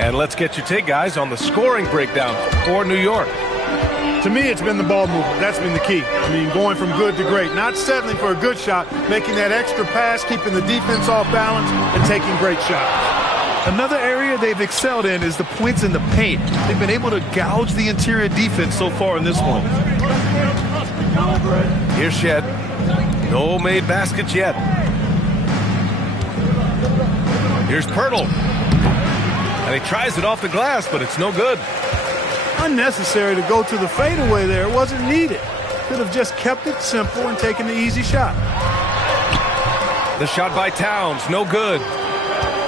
And let's get your take, guys, on the scoring breakdown for New York. To me, it's been the ball movement. That's been the key. I mean, going from good to great. Not settling for a good shot, making that extra pass, keeping the defense off balance, and taking great shots. Another area they've excelled in is the points in the paint. They've been able to gouge the interior defense so far in this one. Here's Shed. No made baskets yet. Here's Pirtle. And he tries it off the glass, but it's no good. Unnecessary to go to the fadeaway there. It wasn't needed. Could have just kept it simple and taken the easy shot. The shot by Towns, no good.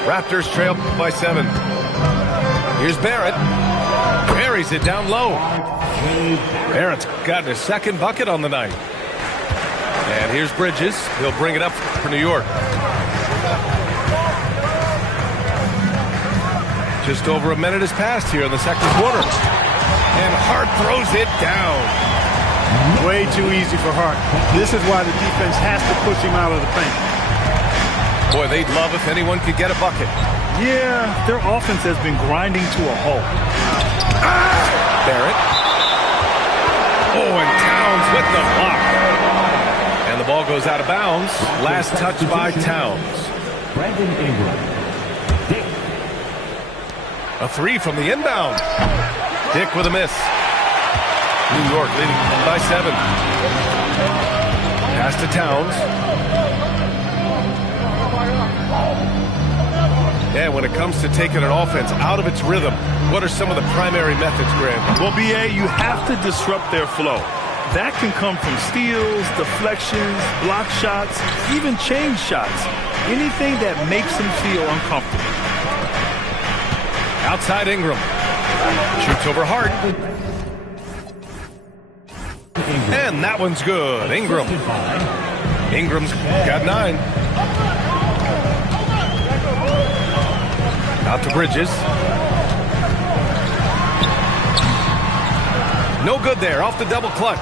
Raptors trail by 7. Here's Barrett. Buries it down low. Barrett's got his second bucket on the night. And here's Bridges. He'll bring it up for New York. Just over a minute has passed here in the second quarter. And Hart throws it down. Way too easy for Hart. This is why the defense has to push him out of the paint. Boy, they'd love if anyone could get a bucket. Yeah, their offense has been grinding to a halt. Barrett. Oh, and Towns with the block. And the ball goes out of bounds. Last touch by Towns. Brandon Ingram. A three from the inbound. Dick with a miss. New York leading by 7. Pass to Towns. Yeah, when it comes to taking an offense out of its rhythm, what are some of the primary methods, Graham? Well, B.A., you have to disrupt their flow. That can come from steals, deflections, block shots, even change shots. Anything that makes them feel uncomfortable. Outside Ingram. Shoots over Hart. And that one's good. Ingram. Ingram's got 9. Out to Bridges. No good there. Off the double clutch.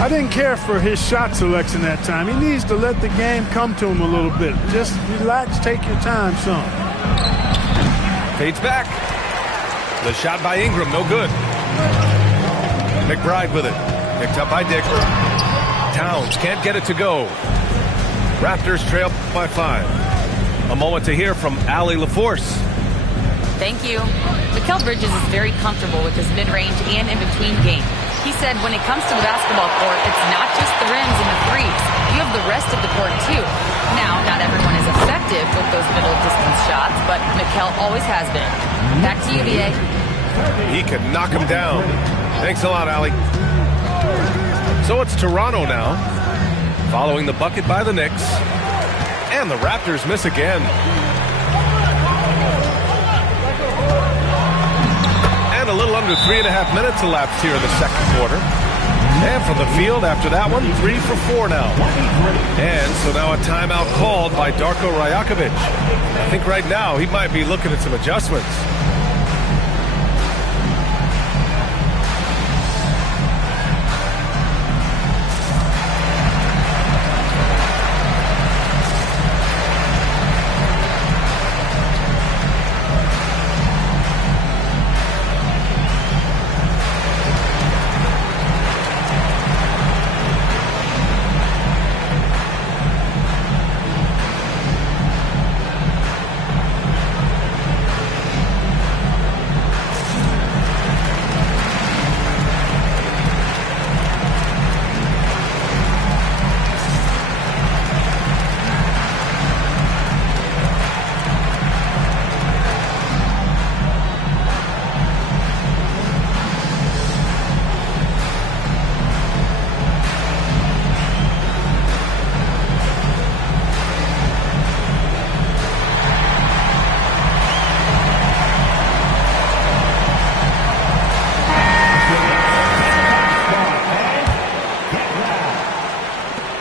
I didn't care for his shot selection that time. He needs to let the game come to him a little bit. Just relax, take your time, son. Fades back. The shot by Ingram, no good. McBride with it. Picked up by Dick. Towns can't get it to go. Raptors trail by 5. A moment to hear from Allie LaForce. Thank you. Mikal Bridges is very comfortable with his mid-range and in-between game. He said when it comes to the basketball court, it's not just the rims and the threes. You have the rest of the court, too. Now, not everyone is effective with those middle-distance shots, but Mikal always has been. Back to you, B.A. He can knock him down. Thanks a lot, Allie. So it's Toronto now, following the bucket by the Knicks. And the Raptors miss again. And a little under 3.5 minutes elapsed here in the second quarter. And from the field after that one, 3 for 4 now. And so now a timeout called by Darko Rajakovic. I think right now he might be looking at some adjustments.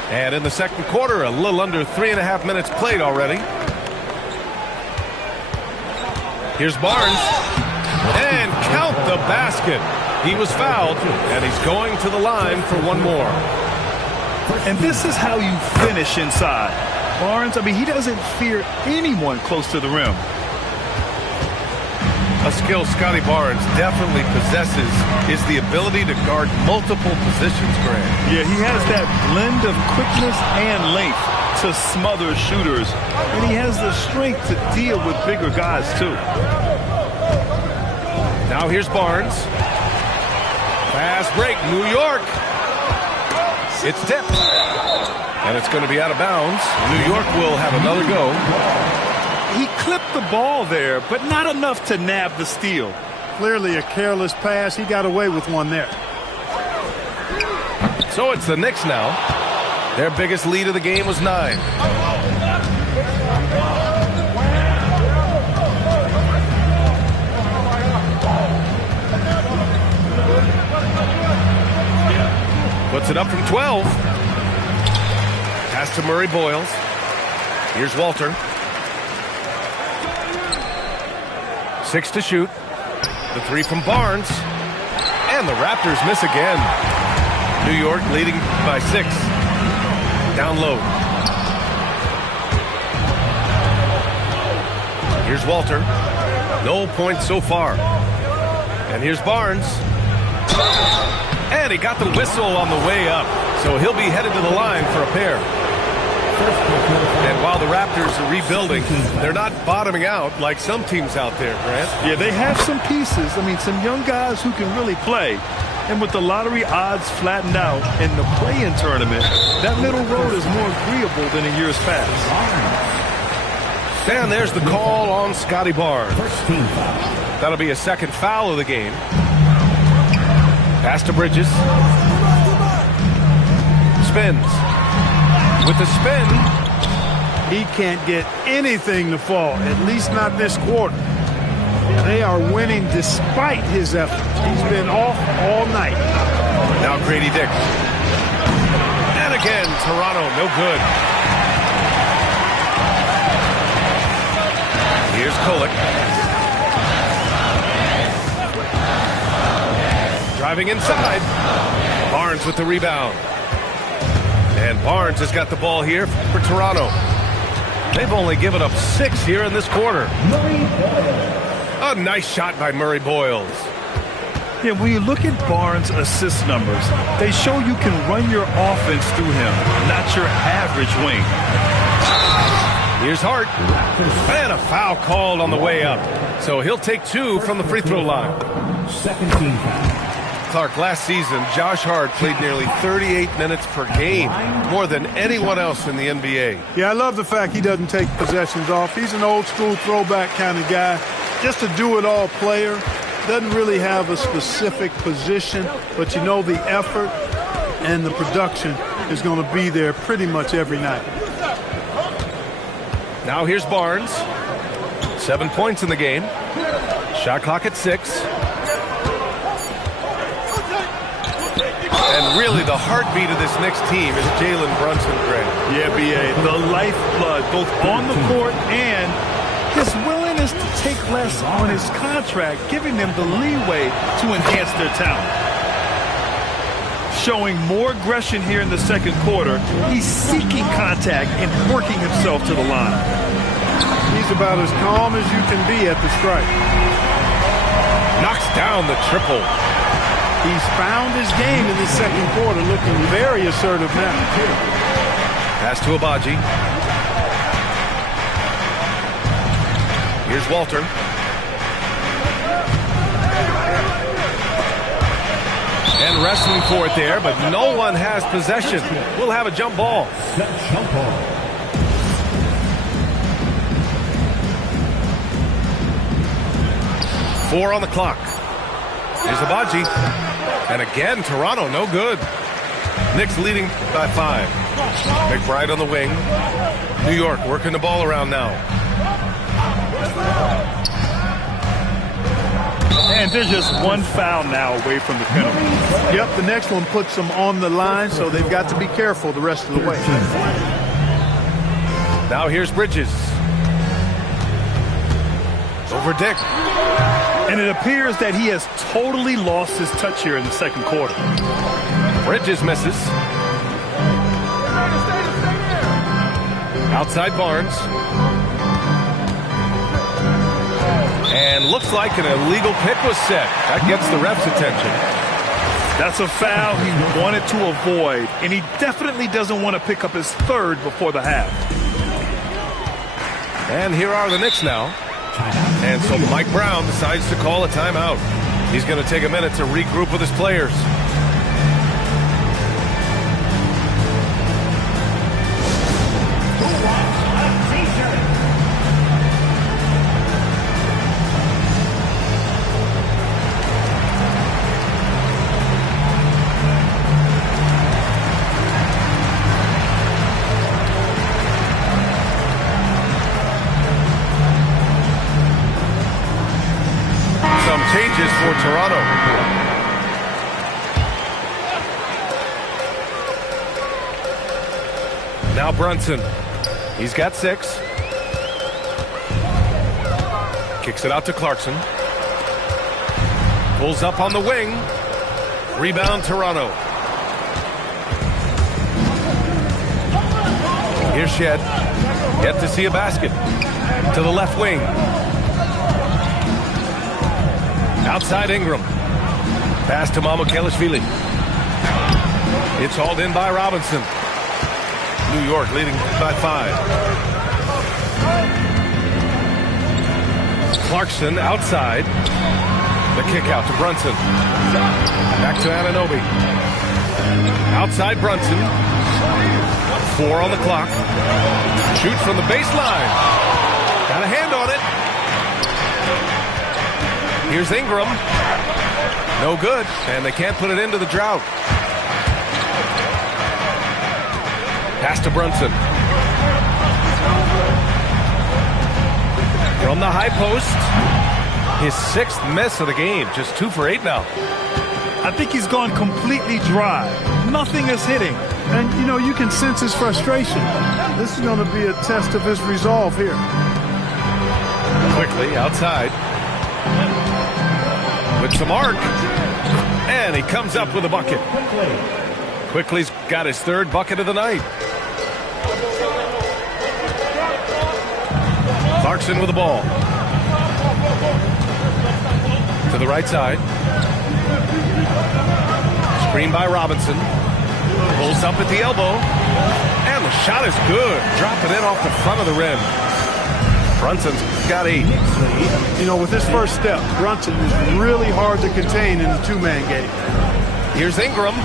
And in the second quarter, a little under 3.5 minutes played already. Here's Barnes. And count the basket. He was fouled, and he's going to the line for one more. And this is how you finish inside. Barnes, I mean, he doesn't fear anyone close to the rim. A skill Scotty Barnes definitely possesses is the ability to guard multiple positions, Grant. Yeah, he has that blend of quickness and length to smother shooters, and he has the strength to deal with bigger guys, too. Now here's Barnes. Fast break, New York. It's tipped. And it's going to be out of bounds. New York will have another go. He clipped the ball there, but not enough to nab the steal. Clearly a careless pass. He got away with one there. So it's the Knicks now. Their biggest lead of the game was 9. Puts it up from 12. Pass to Murray Boyles. Here's Walter. 6 to shoot. The 3 from Barnes. And the Raptors miss again. New York leading by 6. Down low. Here's Walter. No points so far. And here's Barnes. And he got the whistle on the way up. So he'll be headed to the line for a pair. And while the Raptors are rebuilding, they're not bottoming out like some teams out there, Grant. Yeah, they have some pieces. I mean, some young guys who can really play. And with the lottery odds flattened out in the play-in tournament, that middle road is more agreeable than in years past. And there's the call on Scotty Barnes. That'll be a second foul of the game. Pass to Bridges. Spins. With the spin, he can't get anything to fall, at least not this quarter. They are winning despite his effort. He's been off all night. Now Grady Dick. And again, Toronto, no good. Here's Kolek. Driving inside. Barnes with the rebound. And Barnes has got the ball here for Toronto. They've only given up 6 here in this quarter. A nice shot by Murray Boyles. Yeah, when you look at Barnes' assist numbers, they show you can run your offense through him, not your average wing. Here's Hart. And a foul called on the way up. So he'll take 2 from the free throw line. Second team foul. Clark, last season, Josh Hart played nearly 38 minutes per game, more than anyone else in the NBA. Yeah, I love the fact he doesn't take possessions off. He's an old-school throwback kind of guy. Just a do-it-all player. Doesn't really have a specific position, but you know the effort and the production is going to be there pretty much every night. Now here's Barnes. 7 points in the game. Shot clock at 6. And really the heartbeat of this Knicks team is Jalen Brunson, Grant. Yeah, B.A., the lifeblood, both on the court and his willingness to take less on his contract, giving them the leeway to enhance their talent. Showing more aggression here in the second quarter. He's seeking contact and working himself to the line. He's about as calm as you can be at the strike. Knocks down the triple. He's found his game in the second quarter, looking very assertive now. Pass to Abaji. Here's Walter. And wrestling for it there, but no one has possession. We'll have a jump ball. Jump ball. 4 on the clock. Here's Abaji. And again, Toronto, no good. Knicks leading by 5. McBride on the wing. New York working the ball around now. And there's just one foul now away from the penalty. Yep, the next one puts them on the line, so they've got to be careful the rest of the way. Now here's Bridges. Over Dick. And it appears that he has totally lost his touch here in the second quarter. Bridges misses. Outside Barnes. And look looks like an illegal pick was set. That gets the ref's attention. That's a foul he wanted to avoid, and he definitely doesn't want to pick up his third before the half. And here are the Knicks now. And so Mike Brown decides to call a timeout. He's going to take a minute to regroup with his players. Changes for Toronto. Now Brunson. He's got 6. Kicks it out to Clarkson. Pulls up on the wing. Rebound Toronto. Here's Shed. Yet to see a basket. To the left wing. Outside Ingram. Pass to Mamukelashvili. It's hauled in by Robinson. New York leading by 5. Clarkson outside. The kick out to Brunson. Back to Anunoby. Outside Brunson. 4 on the clock. Shoots from the baseline. Got a hand on it. Here's Ingram. No good, and they can't put it into the drought. Pass to Brunson. From the high post. His 6th miss of the game. Just 2 for 8 now. I think he's gone completely dry. Nothing is hitting. And, you know, you can sense his frustration. This is going to be a test of his resolve here. Quickly outside. With some arc. And he comes up with a bucket. Quickly's got his 3rd bucket of the night. Clarkson with the ball. To the right side. Screen by Robinson. Pulls up at the elbow. And the shot is good. Dropping it off the front of the rim. Brunson's got 8. You know, with his first step, Brunson is really hard to contain in the 2-man game. Here's Ingram.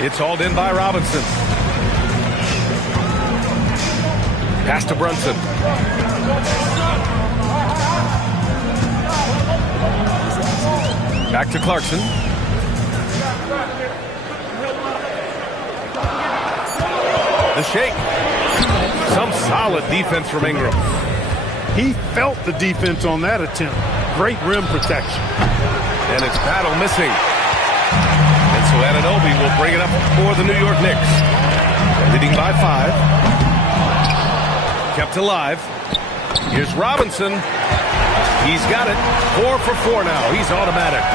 It's hauled in by Robinson. Pass to Brunson. Back to Clarkson. The shake. Some solid defense from Ingram. He felt the defense on that attempt. Great rim protection. And it's Battle missing. And so Anunoby will bring it up for the New York Knicks. Leading by 5. Kept alive. Here's Robinson. He's got it. 4 for 4 now. He's automatic.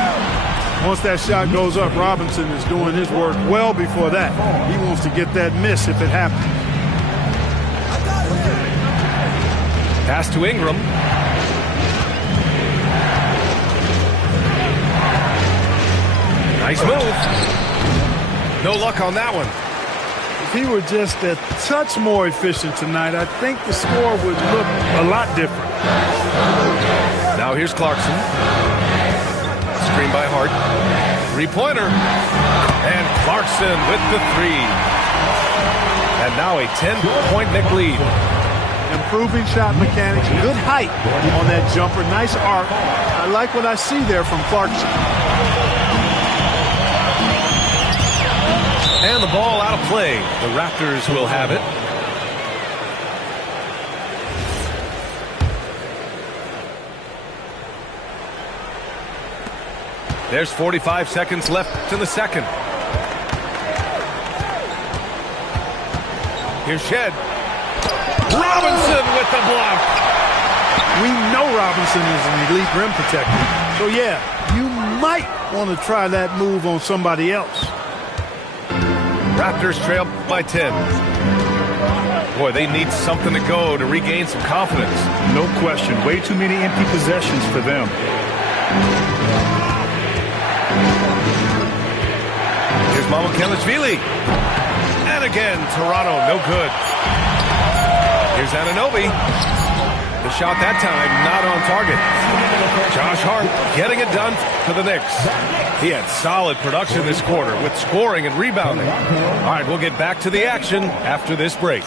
Once that shot goes up, Robinson is doing his work well before that. He wants to get that miss if it happens. Pass to Ingram. Nice move. No luck on that one. If he were just a touch more efficient tonight, I think the score would look a lot different. Now here's Clarkson. Screen by Hart. 3-pointer. And Clarkson with the 3. And now a 10-point Knick lead. Improving shot mechanics, good height on that jumper, nice arc. I like what I see there from Clarkson. And the ball out of play. The Raptors will have it. There's 45 seconds left in the second. Here's Shed. Robinson with the block. We know Robinson is an elite rim protector. So, yeah, you might want to try that move on somebody else. Raptors trail by 10. Boy, they need something to go to regain some confidence. No question. Way too many empty possessions for them. Here's Mamukelashvili. And again, Toronto, no good. Here's Anunoby. The shot that time, not on target. Josh Hart getting it done for the Knicks. He had solid production this quarter with scoring and rebounding. All right, we'll get back to the action after this break.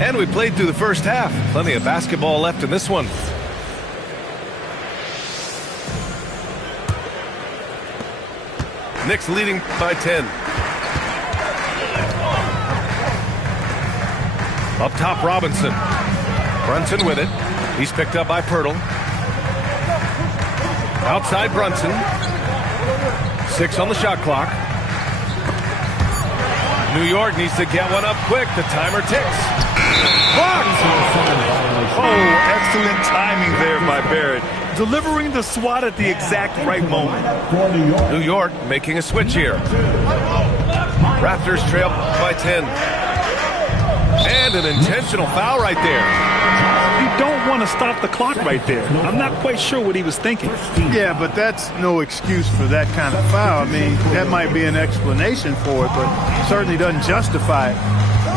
And we played through the first half. Plenty of basketball left in this one. Knicks leading by 10. Up top, Robinson. Brunson with it. He's picked up by Poeltl. Outside Brunson. 6 on the shot clock. New York needs to get one up quick. The timer ticks. Blocked! Oh, excellent timing there by Barrett. Delivering the swat at the exact right moment. New York making a switch here. Raptors trail by 10. And an intentional foul right there. You don't want to stop the clock right there. I'm not quite sure what he was thinking. Yeah, but that's no excuse for that kind of foul. I mean, that might be an explanation for it, but certainly doesn't justify it.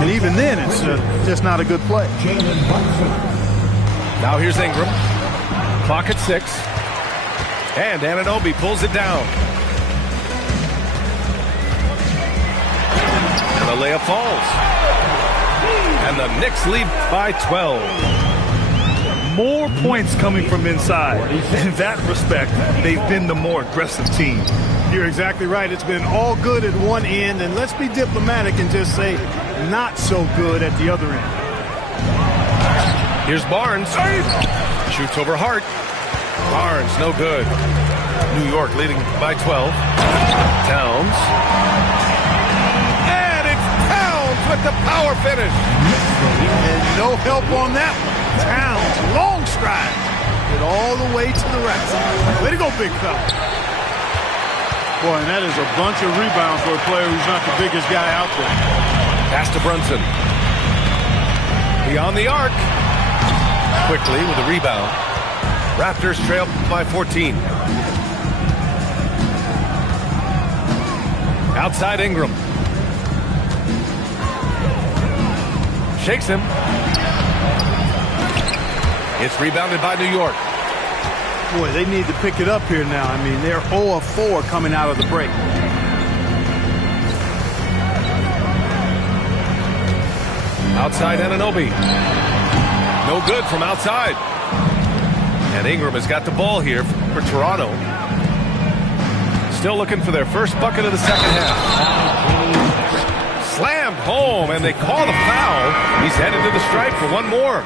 And even then, it's just not a good play. Now here's Ingram. Clock at 6. And Anunoby pulls it down. And the layup falls. And the Knicks lead by 12. More points coming from inside. In that respect, they've been the more aggressive team. You're exactly right. It's been all good at one end, and let's be diplomatic and just say not so good at the other end. Here's Barnes. Shoots over Hart. Barnes, no good. New York leading by 12. Towns. And it's Towns with the power finish. And no help on that one. Towns, long stride. Get all the way to the rack. Way to go, big fella. Boy, and that is a bunch of rebounds for a player who's not the biggest guy out there. Pass to Brunson. Beyond the arc. Quickly with a rebound. Raptors trail by 14. Outside Ingram. Shakes him. It's rebounded by New York. Boy, they need to pick it up here now. I mean, they're 0 of 4 coming out of the break. Outside Anunoby. No good from outside. And Ingram has got the ball here for Toronto. Still looking for their first bucket of the second half. Slammed home, and they call the foul. He's headed to the stripe for one more.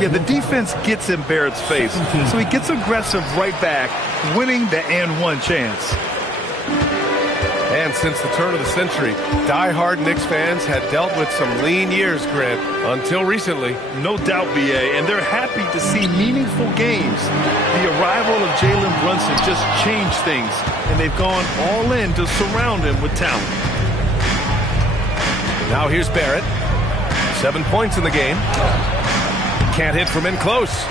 Yeah, the defense gets in Barrett's face, so he gets aggressive right back, winning the and one chance. And since the turn of the century, die-hard Knicks fans had dealt with some lean years, Grant, until recently. No doubt, BA, and they're happy to see meaningful games. The arrival of Jalen Brunson just changed things, and they've gone all in to surround him with talent. Now here's Barrett. 7 points in the game. Can't hit from in close.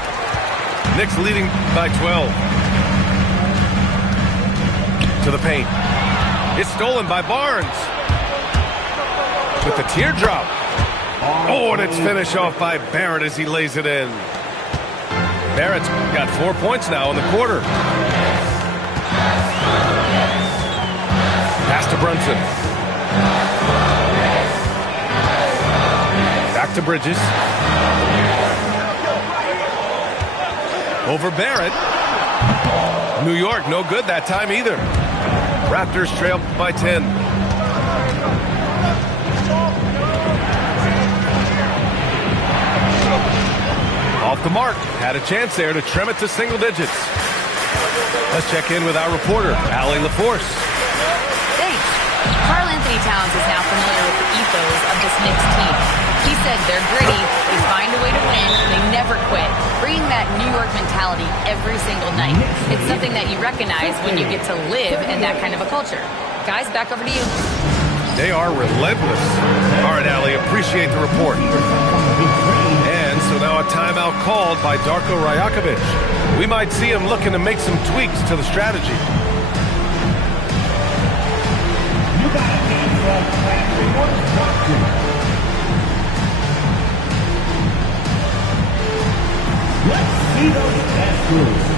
Knicks leading by 12. To the paint. It's stolen by Barnes. With the teardrop. Oh, and it's finished off by Barrett as he lays it in. Barrett's got 4 points now in the quarter. Pass to Brunson. Back to Bridges. Over Barrett. New York, no good that time either. Raptors trail by 10. Off the mark. Had a chance there to trim it to single digits. Let's check in with our reporter, Allie LaForce. Thanks. Karl-Anthony Towns is now familiar with the ethos of this Knicks team. He said they're gritty, they find a way to win, they never quit. Bringing that New York mentality every single night. It's something that you recognize when you get to live in that kind of a culture. Guys, back over to you. They are relentless. All right, Allie, appreciate the report. And so now a timeout called by Darko Rajakovic. We might see him looking to make some tweaks to the strategy. Let's see those best moves.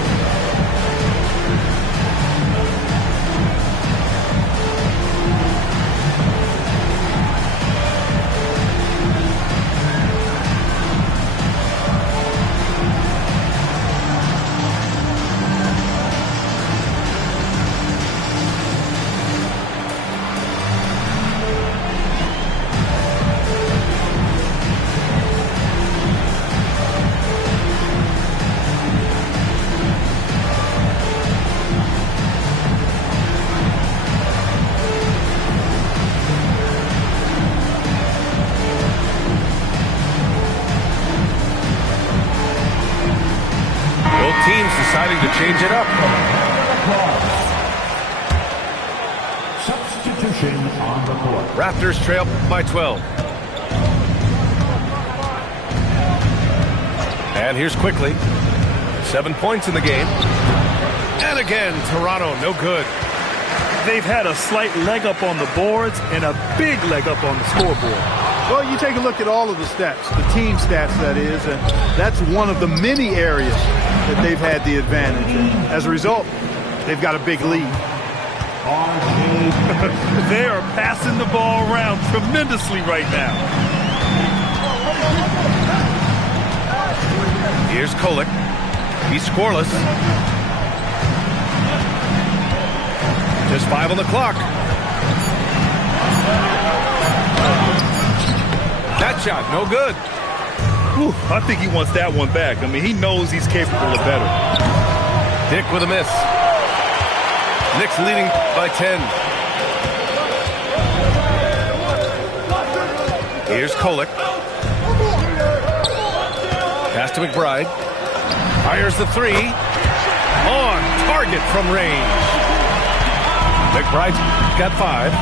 Teams deciding to change it up. Substitution on the court. Raptors trail by 12. And here's quickly. 7 points in the game. And again, Toronto, no good. They've had a slight leg up on the boards and a big leg up on the scoreboard. Well, you take a look at all of the stats, the team stats, that is, and that's one of the many areas that they've had the advantage. And as a result, they've got a big lead. They are passing the ball around tremendously right now. Here's Kolek. He's scoreless. Just 5 on the clock. That shot, no good. Whew, I think he wants that one back. I mean, he knows he's capable of better. Dick with a miss. Knicks leading by 10. Here's Kolek. Pass to McBride. Fires the three. On target from range. McBride's got 5.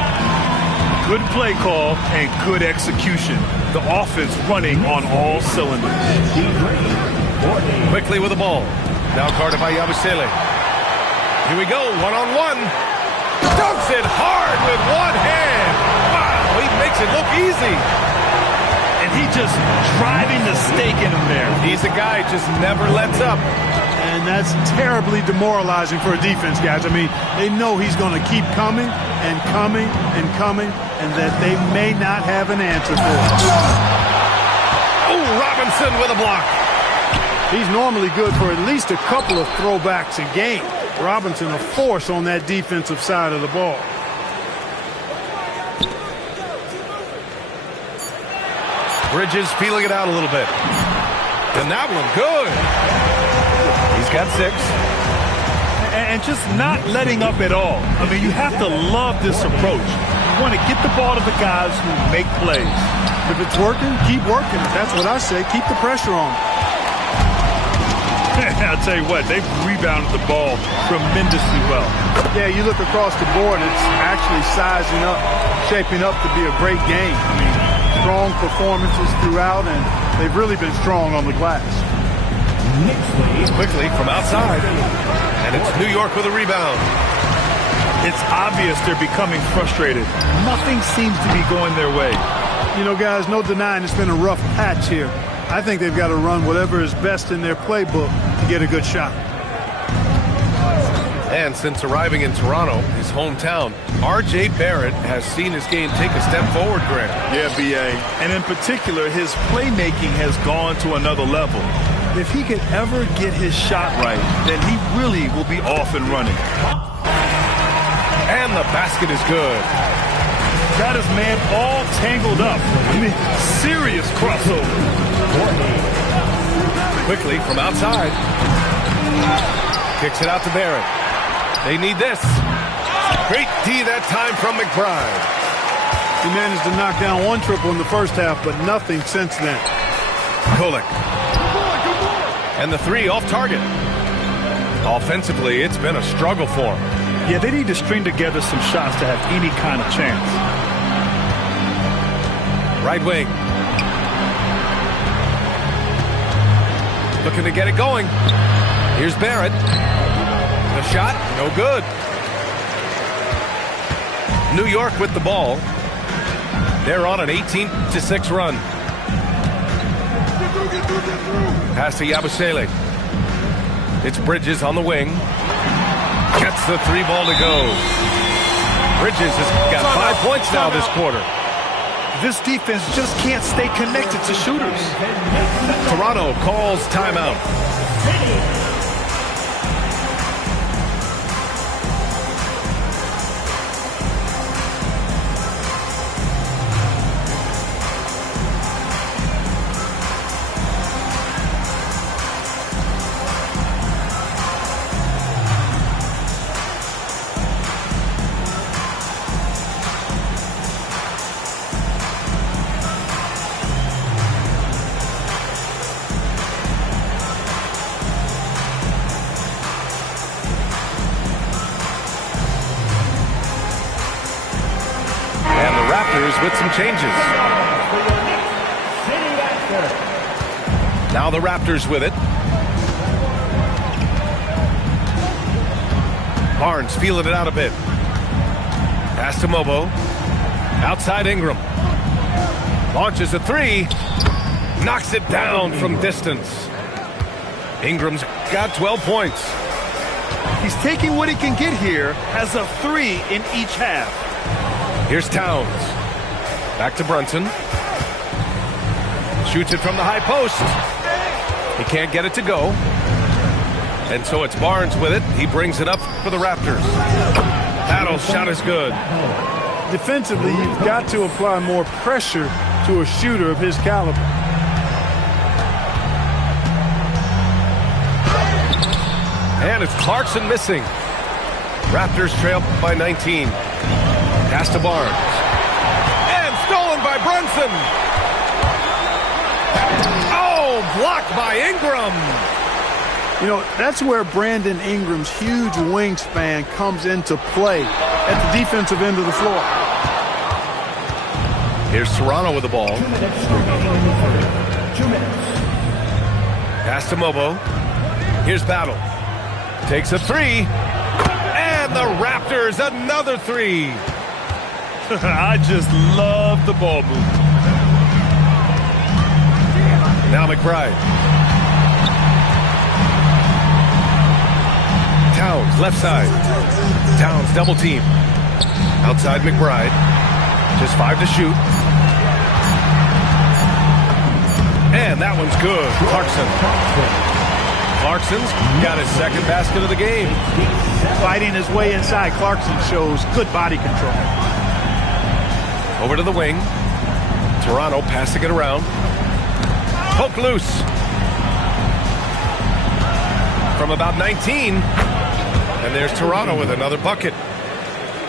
Good play call and good execution. The offense running on all cylinders. Quickly with the ball. Now guarded by Yabusele. Here we go, one-on-one. Dunks it hard with one hand. Wow, he makes it look easy. And he just driving the stake in him there. He's a guy who just never lets up. And that's terribly demoralizing for a defense, guys. I mean, they know he's going to keep coming and coming and coming, and that they may not have an answer for it. Oh, Robinson with a block. He's normally good for at least a couple of throwbacks a game. Robinson, a force on that defensive side of the ball. Bridges feeling it out a little bit. And that one, good. He's got 6. And just not letting up at all. I mean, you have to love this approach. You want to get the ball to the guys who make plays. If it's working, keep working. That's what I say. Keep the pressure on. I'll tell you what, they've rebounded the ball tremendously well. Yeah, you look across the board, it's actually sizing up, shaping up to be a great game. I mean, strong performances throughout, and they've really been strong on the glass. Quickly from outside. And it's New York with a rebound. It's obvious they're becoming frustrated. Nothing seems to be going their way. You know, guys, no denying it's been a rough patch here. I think they've got to run whatever is best in their playbook to get a good shot. And since arriving in Toronto, his hometown, R.J. Barrett has seen his game take a step forward, Grant. Yeah, B.A. And in particular, his playmaking has gone to another level. If he could ever get his shot right, then he really will be off and running. And the basket is good. Got his man all tangled up. I mean, serious crossover. Quickly from outside. Kicks it out to Barrett. They need this. Great D that time from McBride. He managed to knock down one triple in the first half, but nothing since then. Kolek. And the three off target. Offensively, it's been a struggle for him. Yeah, they need to string together some shots to have any kind of chance. Right wing. Looking to get it going. Here's Barrett. The shot, no good. New York with the ball. They're on an 18-6 run. Pass to Yabusele. It's Bridges on the wing. Gets the three ball to go. Bridges has got 5 points now this quarter. This defense just can't stay connected to shooters. Toronto calls timeout. With some changes. Now the Raptors with it. Barnes feeling it out a bit. Pass to Mobo. Outside Ingram. Launches a three. Knocks it down from distance. Ingram's got 12 points. He's taking what he can get here. Has a three in each half. Here's Towns. Back to Brunson. Shoots it from the high post. He can't get it to go. And so it's Barnes with it. He brings it up for the Raptors. Battle shot is good. Defensively, you've got to apply more pressure to a shooter of his caliber. And it's Clarkson missing. Raptors trail by 19. Pass to Barnes. Stolen by Brunson. Oh, blocked by Ingram. You know, that's where Brandon Ingram's huge wingspan comes into play at the defensive end of the floor. Here's Toronto with the ball. 2 minutes. 2 minutes. Pass to Mobo. Here's Battle. Takes a three. And the Raptors another three. I just love the ball movement. Now McBride. Towns, left side. Towns, double team. Outside McBride. Just 5 to shoot. And that one's good. Clarkson. Clarkson's got his second basket of the game. Fighting his way inside, Clarkson shows good body control. Over to the wing. Toronto passing it around. Poke loose. From about 19. And there's Toronto with another bucket.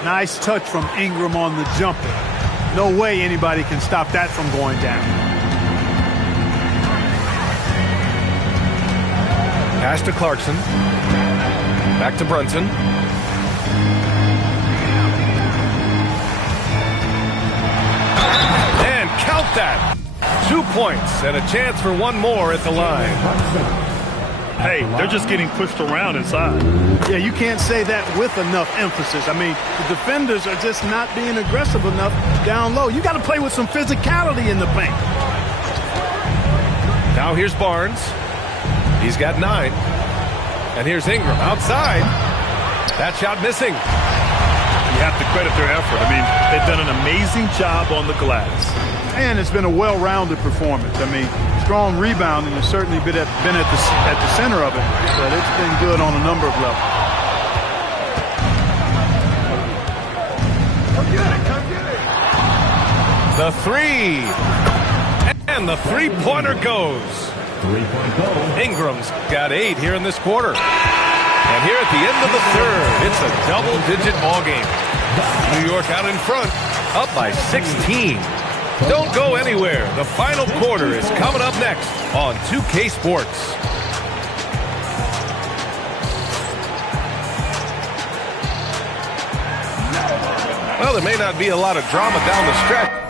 Nice touch from Ingram on the jumper. No way anybody can stop that from going down. Pass to Clarkson. Back to Brunson. And count that. 2 points and a chance for one more at the line. Hey, they're just getting pushed around inside. Yeah, you can't say that with enough emphasis. I mean, the defenders are just not being aggressive enough down low. You got to play with some physicality in the paint. Now here's Barnes. He's got 9. And here's Ingram outside. That shot missing. You have to credit their effort. I mean, they've done an amazing job on the glass. And it's been a well-rounded performance. I mean, strong rebounding has certainly been at the center of it, but it's been good on a number of levels. Come get it. The three. And the three-pointer goes. 3-point goal. Ingram's got 8 here in this quarter. And here at the end of the third, it's a double-digit ball game. New York out in front. up by 16. Don't go anywhere. The final quarter is coming up next on 2K Sports. Well, there may not be a lot of drama down the stretch.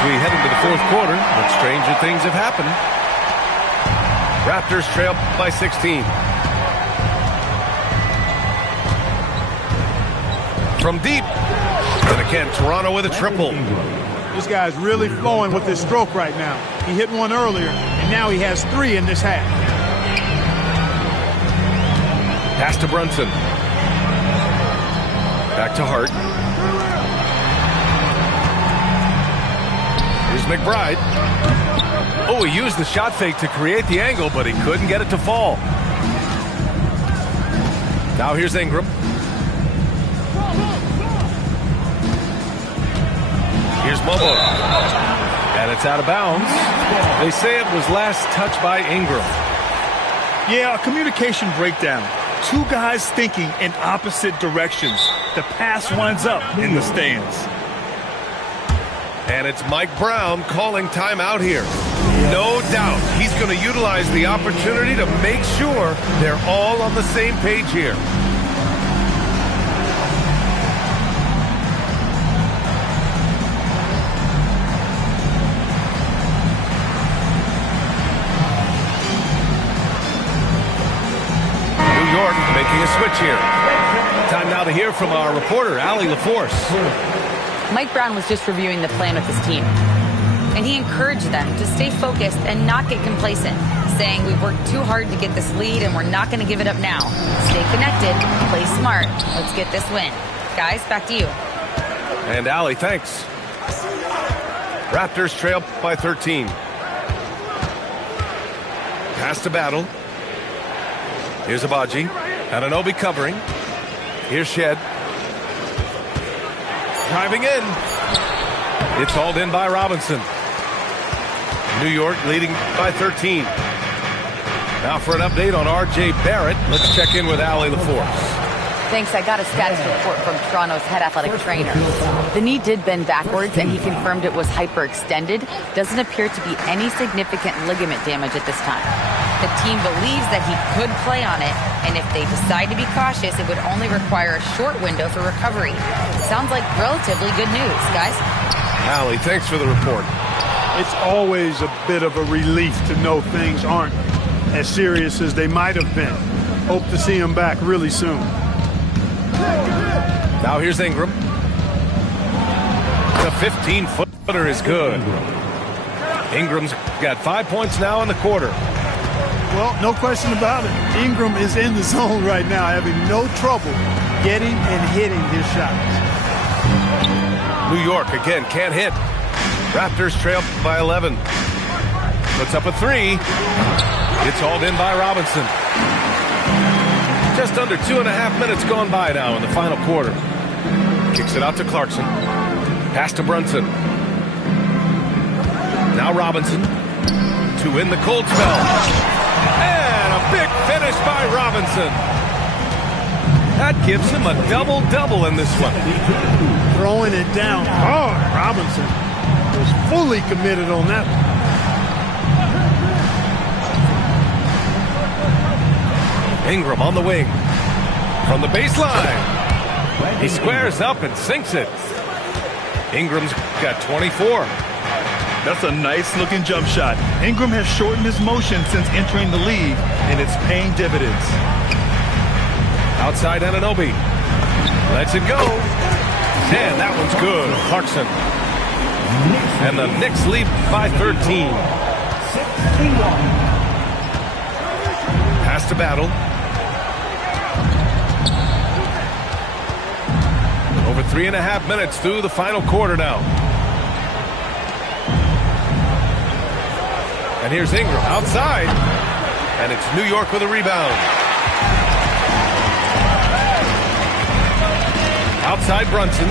as we head into the fourth quarter, but stranger things have happened. Raptors trail by 16. From deep. And again, Toronto with a triple. This guy's really flowing with his stroke right now. He hit one earlier, and now he has 3 in this half. Pass to Brunson. Back to Hart. Here's McBride. Oh, he used the shot fake to create the angle, but he couldn't get it to fall. Now here's Ingram. Here's Mobo. And it's out of bounds. They say it was last touched by Ingram. Yeah, a communication breakdown. 2 guys thinking in opposite directions. The pass winds up in the stands. And it's Mike Brown calling timeout here. No doubt he's going to utilize the opportunity to make sure they're all on the same page here. New York making a switch here. Time now to hear from our reporter, Allie LaForce. Mike Brown was just reviewing the plan with his team, and he encouraged them to stay focused and not get complacent, saying we've worked too hard to get this lead and we're not going to give it up now. Stay connected, play smart, let's get this win. Guys, back to you. And Allie, thanks. Raptors trail by 13. Pass to Battle. Here's Abaji. Anunoby covering. Here's Shed. Driving in. It's hauled in by Robinson. New York leading by 13. Now for an update on R.J. Barrett, let's check in with Allie LaForce. Thanks. I got a status report from Toronto's head athletic trainer. The knee did bend backwards, and he confirmed it was hyperextended. Doesn't appear to be any significant ligament damage at this time. The team believes that he could play on it, and if they decide to be cautious, it would only require a short window for recovery. Sounds like relatively good news, guys. Allie, thanks for the report. It's always a bit of a relief to know things aren't as serious as they might have been. Hope to see him back really soon. Now here's Ingram. The 15-footer is good. Ingram's got 5 points now in the quarter. Well, no question about it. Ingram is in the zone right now, having no trouble getting and hitting his shots. New York again can't hit. Raptors trail by 11. Puts up a 3. It's hauled in by Robinson. Just under 2.5 minutes gone by now in the final quarter. Kicks it out to Clarkson. Pass to Brunson. Now Robinson to win the cold spell. And a big finish by Robinson. That gives him a double-double in this one. Throwing it down hard. Robinson was fully committed on that one. Ingram on the wing. From the baseline. He squares up and sinks it. Ingram's got 24. That's a nice-looking jump shot. Ingram has shortened his motion since entering the league, and it's paying dividends. Outside Anunoby. Lets it go. And that one's good. Clarkson. And the Knicks lead by 13. Pass to Battle. Over 3.5 minutes through the final quarter now. And here's Ingram outside. And it's New York with a rebound. Outside Brunson.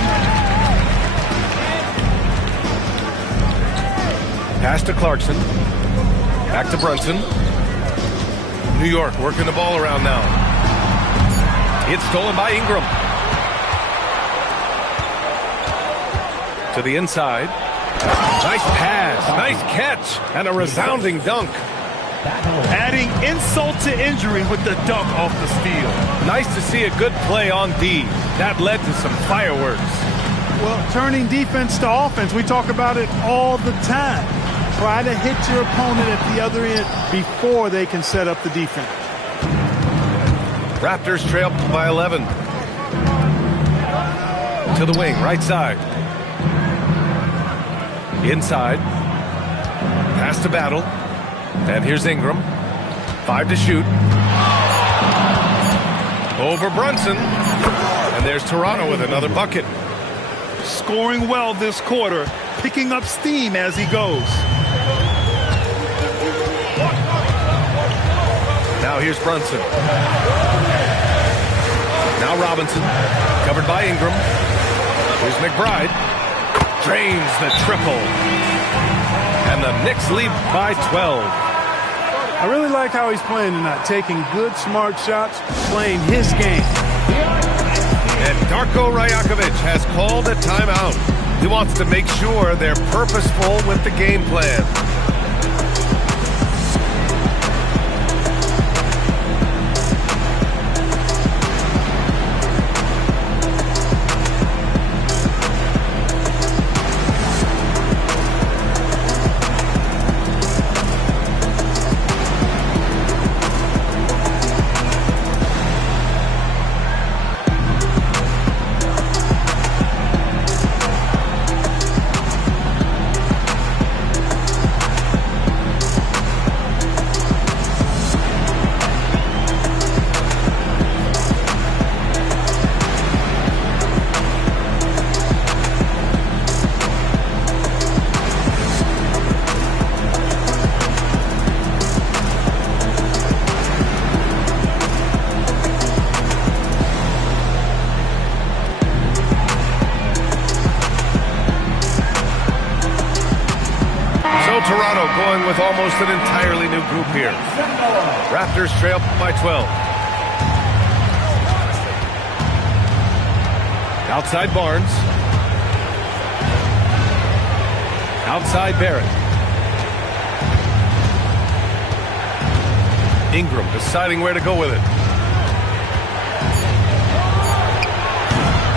Pass to Clarkson. Back to Brunson. New York working the ball around now. It's stolen by Ingram. To the inside. Nice pass, nice catch, and a resounding dunk. Adding insult to injury with the dunk off the steal. Nice to see a good play on D. That led to some fireworks. Well, turning defense to offense, we talk about it all the time. Try to hit your opponent at the other end before they can set up the defense. Raptors trail by 11. To the wing, right side. Inside. Pass to Battle. And here's Ingram. 5 to shoot. Over Brunson. And there's Toronto with another bucket. Scoring well this quarter, picking up steam as he goes. Now here's Brunson. Now Robinson, covered by Ingram. Here's McBride. Drains the triple. And the Knicks lead by 12. I really like how he's playing tonight, taking good, smart shots, playing his game. And Darko Rajakovic has called a timeout. He wants to make sure they're purposeful with the game plan. Toronto going with almost an entirely new group here. Raptors trail by 12. Outside Barnes. Outside Barrett. Ingram deciding where to go with it.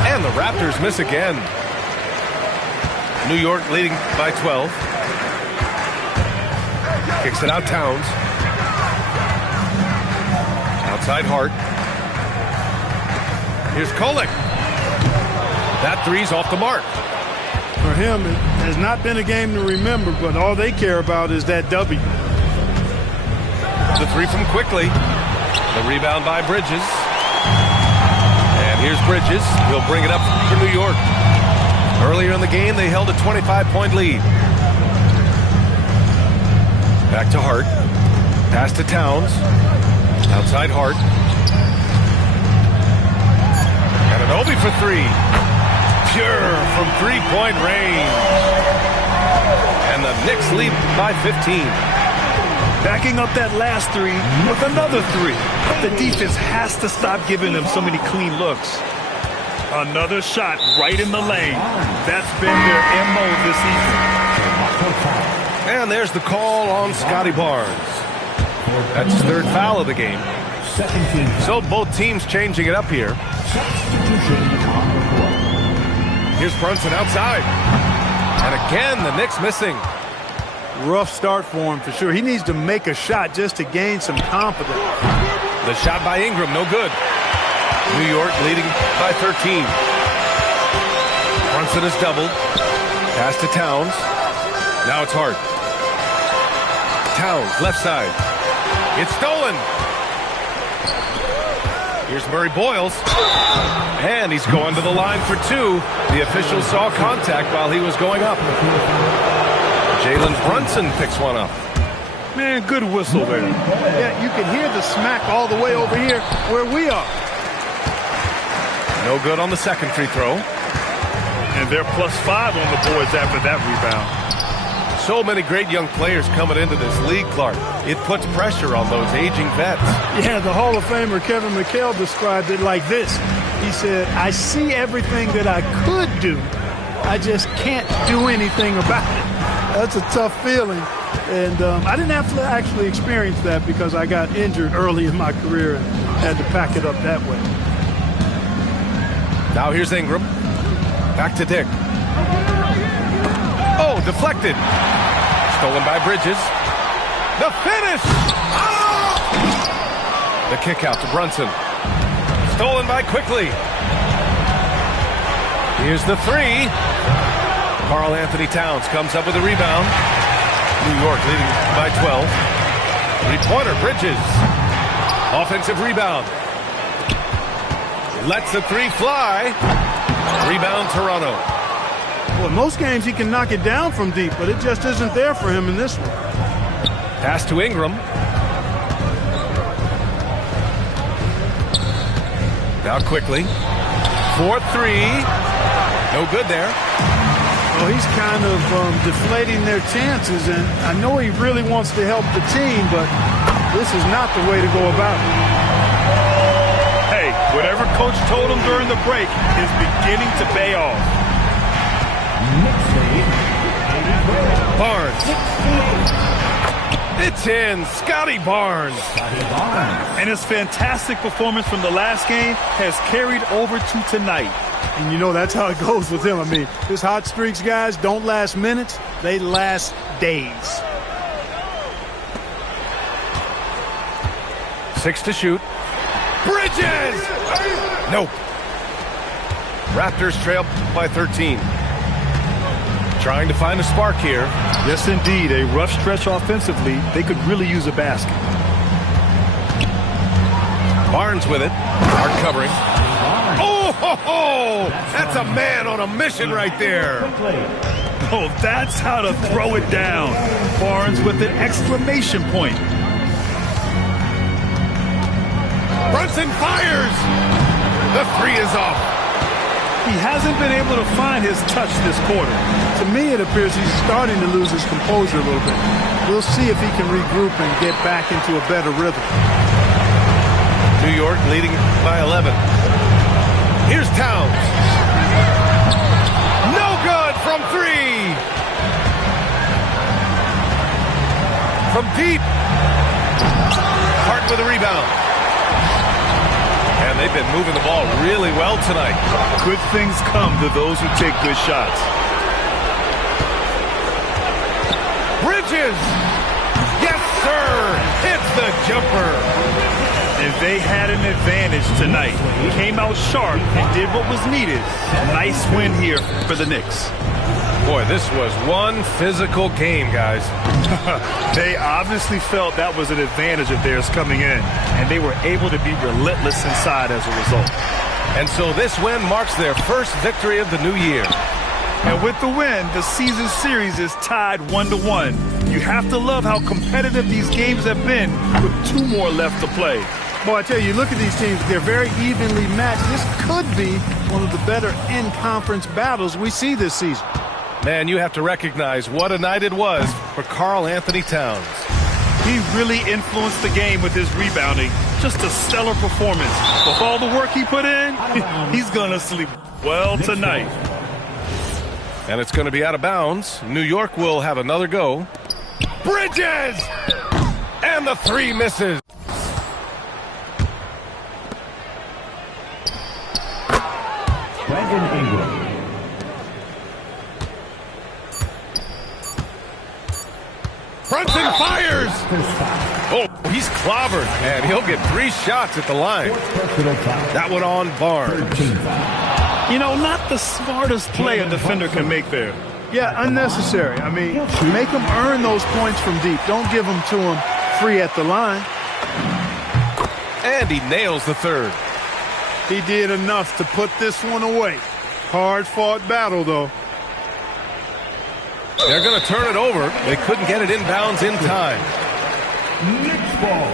And the Raptors miss again. New York leading by 12. Kicks it out Towns. Outside Hart. Here's Kolek. That three's off the mark. For him, it has not been a game to remember, but all they care about is that W. The three from Quickly. The rebound by Bridges. And here's Bridges. He'll bring it up for New York. Earlier in the game, they held a 25-point lead. Back to Hart. Pass to Towns. Outside Hart. Anunoby for three. Pure from three-point range. And the Knicks lead by 15. Backing up that last three with another three. The defense has to stop giving them so many clean looks. Another shot right in the lane. That's been their MO this evening. And there's the call on Scotty Barnes. That's his third foul of the game. So both teams changing it up here. Here's Brunson outside. And again, the Knicks missing. Rough start for him for sure. He needs to make a shot just to gain some confidence. The shot by Ingram, no good. New York leading by 13. Brunson is doubled. Pass to Towns. Now it's Hart. Towns, left side. It's stolen. Here's Murray Boyles. And he's going to the line for two. The official saw contact while he was going up. Jalen Brunson picks one up. Man, good whistle there. Yeah, you can hear the smack all the way over here where we are. No good on the second free throw. And they're +5 on the boards after that rebound. So many great young players coming into this league, Clark. It puts pressure on those aging vets. Yeah, the Hall of Famer Kevin McHale described it like this. He said, I see everything that I could do. I just can't do anything about it. That's a tough feeling. And I didn't have to actually experience that because I got injured early in my career and had to pack it up that way. Now here's Ingram. Back to Dick. Oh, deflected. Stolen by Bridges. The finish! Oh! The kick out to Brunson. Stolen by Quickly. Here's the three. Karl Anthony Towns comes up with a rebound. New York leading by 12. Three-pointer, Bridges. Offensive rebound. Lets the three fly. Rebound, Toronto. Well, in most games he can knock it down from deep, but it just isn't there for him in this one. Pass to Ingram. Now Quickly. 4-3. No good there. Well, he's kind of deflating their chances, and I know he really wants to help the team, but this is not the way to go about it. Hey, whatever coach told him during the break is beginning to pay off. Barnes. It's in. Scotty Barnes. And his fantastic performance from the last game has carried over to tonight. And you know that's how it goes with him. I mean, his hot streaks, guys, don't last minutes. They last days. 6 to shoot. Bridges! Nope. Raptors trail by 13. Trying to find a spark here. Yes, indeed. A rough stretch offensively. They could really use a basket. Barnes with it. Hard covering. Oh, ho, ho! That's a man on a mission right there. Oh, that's how to throw it down. Barnes with an exclamation point. Brunson fires. The three is off. He hasn't been able to find his touch this quarter. To me, it appears he's starting to lose his composure a little bit. We'll see if he can regroup and get back into a better rhythm. New York leading by 11. Here's Towns. No good from three. From deep. Hart with a rebound. And they've been moving the ball really well tonight. Good things come to those who take good shots. Bridges! Yes, sir! Hits the jumper. And they had an advantage tonight. Came out sharp and did what was needed. Nice win here for the Knicks. Boy, this was one physical game, guys. They obviously felt that was an advantage of theirs coming in, and they were able to be relentless inside as a result. And so this win marks their first victory of the new year. And with the win, the season series is tied 1-1. You have to love how competitive these games have been with 2 more left to play. Boy, I tell you, look at these teams. They're very evenly matched. This could be one of the better in-conference battles we see this season. Man, you have to recognize what a night it was for Karl Anthony Towns. He really influenced the game with his rebounding. Just a stellar performance. With all the work he put in, he's going to sleep well tonight. And it's going to be out of bounds. New York will have another go. Bridges! And the three misses. Brandon Ingram. Brunson fires! Oh, he's clobbered, and he'll get 3 shots at the line. That one on Barnes. You know, not the smartest play a defender can make there. Yeah, unnecessary. I mean, make them earn those points from deep. Don't give them to them free at the line. And he nails the third. He did enough to put this one away. Hard-fought battle, though. They're going to turn it over. They couldn't get it inbounds in time. Knicks ball.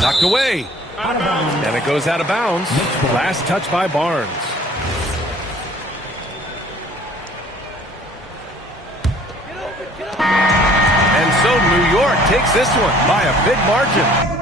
Knocked away. And it goes out of bounds. Last touch by Barnes. And so New York takes this one by a big margin.